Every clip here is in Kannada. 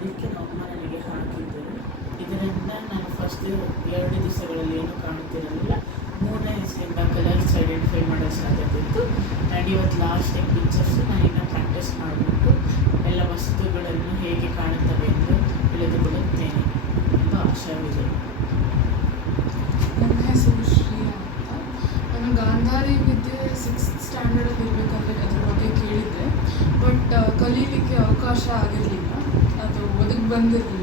ಅದಕ್ಕೆ ನಮ್ಮ ನನಗೆ ಹಾಕಿದ್ದರು. ಇದರಿಂದ ನಾನು ಫಸ್ಟ್ 2 ದಿವಸಗಳಲ್ಲಿ ಏನು ಕಾಣುತ್ತಿರಲಿಲ್ಲ. 3ನೇ ದಿವಸದಿಂದ ಕಲರ್ಸ್ ಐಡೆಂಟಿಫೈ ಮಾಡೋ ಸಾಧ್ಯತೆ ಇತ್ತು. ಆ್ಯಂಡ್ ಇವತ್ತು ಲಾಸ್ಟಿಗೆ ಪಿಕ್ಚರ್ಸು ನಾನು ಇನ್ನೂ ಪ್ರಾಕ್ಟೀಸ್ ಮಾಡಿಬಿಟ್ಟು ಎಲ್ಲ ವಸ್ತುಗಳನ್ನು ಹೇಗೆ ಕಾಣುತ್ತವೆ ಎಂದು ತಿಳಿದುಕೊಳ್ಳುತ್ತೇನೆ ಎಂಬ ಆಶಯವಿದೆ. ನನ್ನ ಹೆಸರು ಶ್ರೀ ಅಂತ. ನಾನು ಗಾಂಧಾರಿ ವಿದ್ಯೆ 6th ಸ್ಟ್ಯಾಂಡರ್ಡಲ್ಲಿ ಇರಬೇಕಾದ್ರೆ ಅದ್ರ ಬಗ್ಗೆ ಕೇಳಿದ್ದೆ, ಬಟ್ ಕಲೀಲಿಕ್ಕೆ ಅವಕಾಶ ಆಗಿರಲಿಲ್ಲ, ಅದು ಒದಗಿ ಬಂದಿರಲಿಲ್ಲ.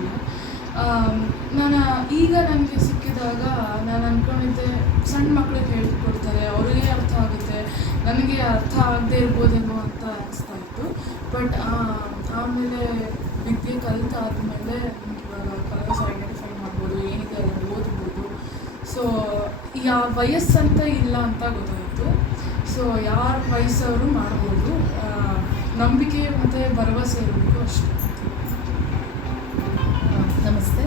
ಈಗ ನನಗೆ ಸಿಕ್ಕಿದಾಗ ನಾನು ಅಂದ್ಕೊಂಡಿದ್ದೆ ಸಣ್ಣ ಮಕ್ಕಳಿಗೆ ಹೇಳ್ಕೊಡ್ತಾರೆ, ಅವರಿಗೆ ಅರ್ಥ ಆಗುತ್ತೆ, ನನಗೆ ಅರ್ಥ ಆಗದೆ ಇರ್ಬೋದೇನೋ ಅಂತ ಅನಿಸ್ತಾ ಇತ್ತು. ಬಟ್ ಆಮೇಲೆ ವಿದ್ಯೆ ಕಲಿತಾದ್ಮೇಲೆ ಇವಾಗ ಕಲರ್ಸ್ ಐಡೆಂಟಿಫೈ ಮಾಡ್ಬೋದು, ಏನಿದೆ ಅದನ್ನು ಓದ್ಬೋದು. ಸೊ ಯಾವ ವಯಸ್ಸಂತ ಇಲ್ಲ ಅಂತ ಗೊತ್ತಾಯಿತು. ಸೊ ಯಾರ ವಯಸ್ಸವರು ಮಾಡ್ಬೋದು, ನಂಬಿಕೆ ಮತ್ತು ಭರವಸೆ ಇರಬೇಕು ಅಷ್ಟೇ. ನಮಸ್ತೆ,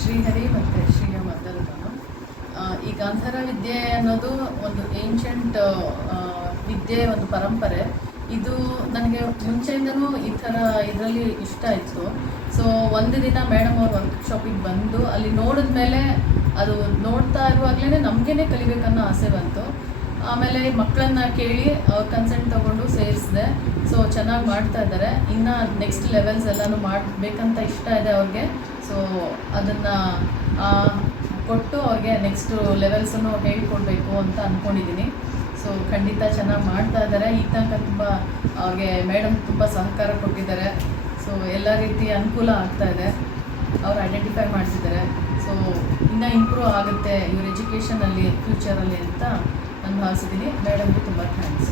ಶ್ರೀಹರಿ ಮತ್ತು ಶ್ರೀಯ ಮೊದಲು ನಾನು. ಈ ಗಾಂಧಾರ ವಿದ್ಯೆ ಅನ್ನೋದು ಒಂದು ಏನ್ಷಂಟ್ ವಿದ್ಯೆ, ಒಂದು ಪರಂಪರೆ. ಇದು ನನಗೆ ಮುಂಚೆಯಿಂದನೂ ಈ ಥರ ಇದರಲ್ಲಿ ಇಷ್ಟ ಇತ್ತು. ಸೊ ಒಂದು ದಿನ ಮೇಡಮ್ ಅವ್ರ ವರ್ಕ್ಶಾಪಿಗೆ ಬಂದು ಅಲ್ಲಿ ನೋಡಿದ ಮೇಲೆ ಅದು ನೋಡ್ತಾ ಇರುವಾಗಲೇ ನಮಗೇ ಕಲಿಬೇಕನ್ನೋ ಆಸೆ ಬಂತು. ಆಮೇಲೆ ಮಕ್ಕಳನ್ನ ಕೇಳಿ ಅವ್ರ ಕನ್ಸೆಂಟ್ ತೊಗೊಂಡು ಸೇರಿಸಿದೆ. ಸೊ ಚೆನ್ನಾಗಿ ಮಾಡ್ತಾ ಇದ್ದಾರೆ. ಇನ್ನು ನೆಕ್ಸ್ಟ್ ಲೆವೆಲ್ಸ್ ಎಲ್ಲನೂ ಮಾಡಬೇಕಂತ ಇಷ್ಟ ಇದೆ ಅವ್ರಿಗೆ. ಸೊ ಅದನ್ನು ಕೊಟ್ಟು ಅವ್ರಿಗೆ ನೆಕ್ಸ್ಟ್ ಲೆವೆಲ್ಸನ್ನು ಹೇಳ್ಕೊಡ್ಬೇಕು ಅಂತ ಅಂದ್ಕೊಂಡಿದ್ದೀನಿ. ಸೊ ಖಂಡಿತ ಚೆನ್ನಾಗಿ ಮಾಡ್ತಾ ಇದ್ದಾರೆ. ಈ ತನಕ ತುಂಬ ಅವ್ರಿಗೆ ಮೇಡಮ್ ತುಂಬ ಸಹಕಾರ ಕೊಟ್ಟಿದ್ದಾರೆ. ಸೊ ಎಲ್ಲ ರೀತಿ ಅನುಕೂಲ ಆಗ್ತಾ ಇದೆ. ಅವ್ರು ಐಡೆಂಟಿಫೈ ಮಾಡ್ತಿದ್ದಾರೆ. ಸೊ ಇನ್ನೂ ಇಂಪ್ರೂವ್ ಆಗುತ್ತೆ ಇವ್ರ ಎಜುಕೇಷನಲ್ಲಿ ಫ್ಯೂಚರಲ್ಲಿ ಅಂತ ನಾನು ಭಾವಿಸಿದ್ದೀನಿ. ಮೇಡಮ್ಗೆ ತುಂಬ ಥ್ಯಾಂಕ್ಸ್.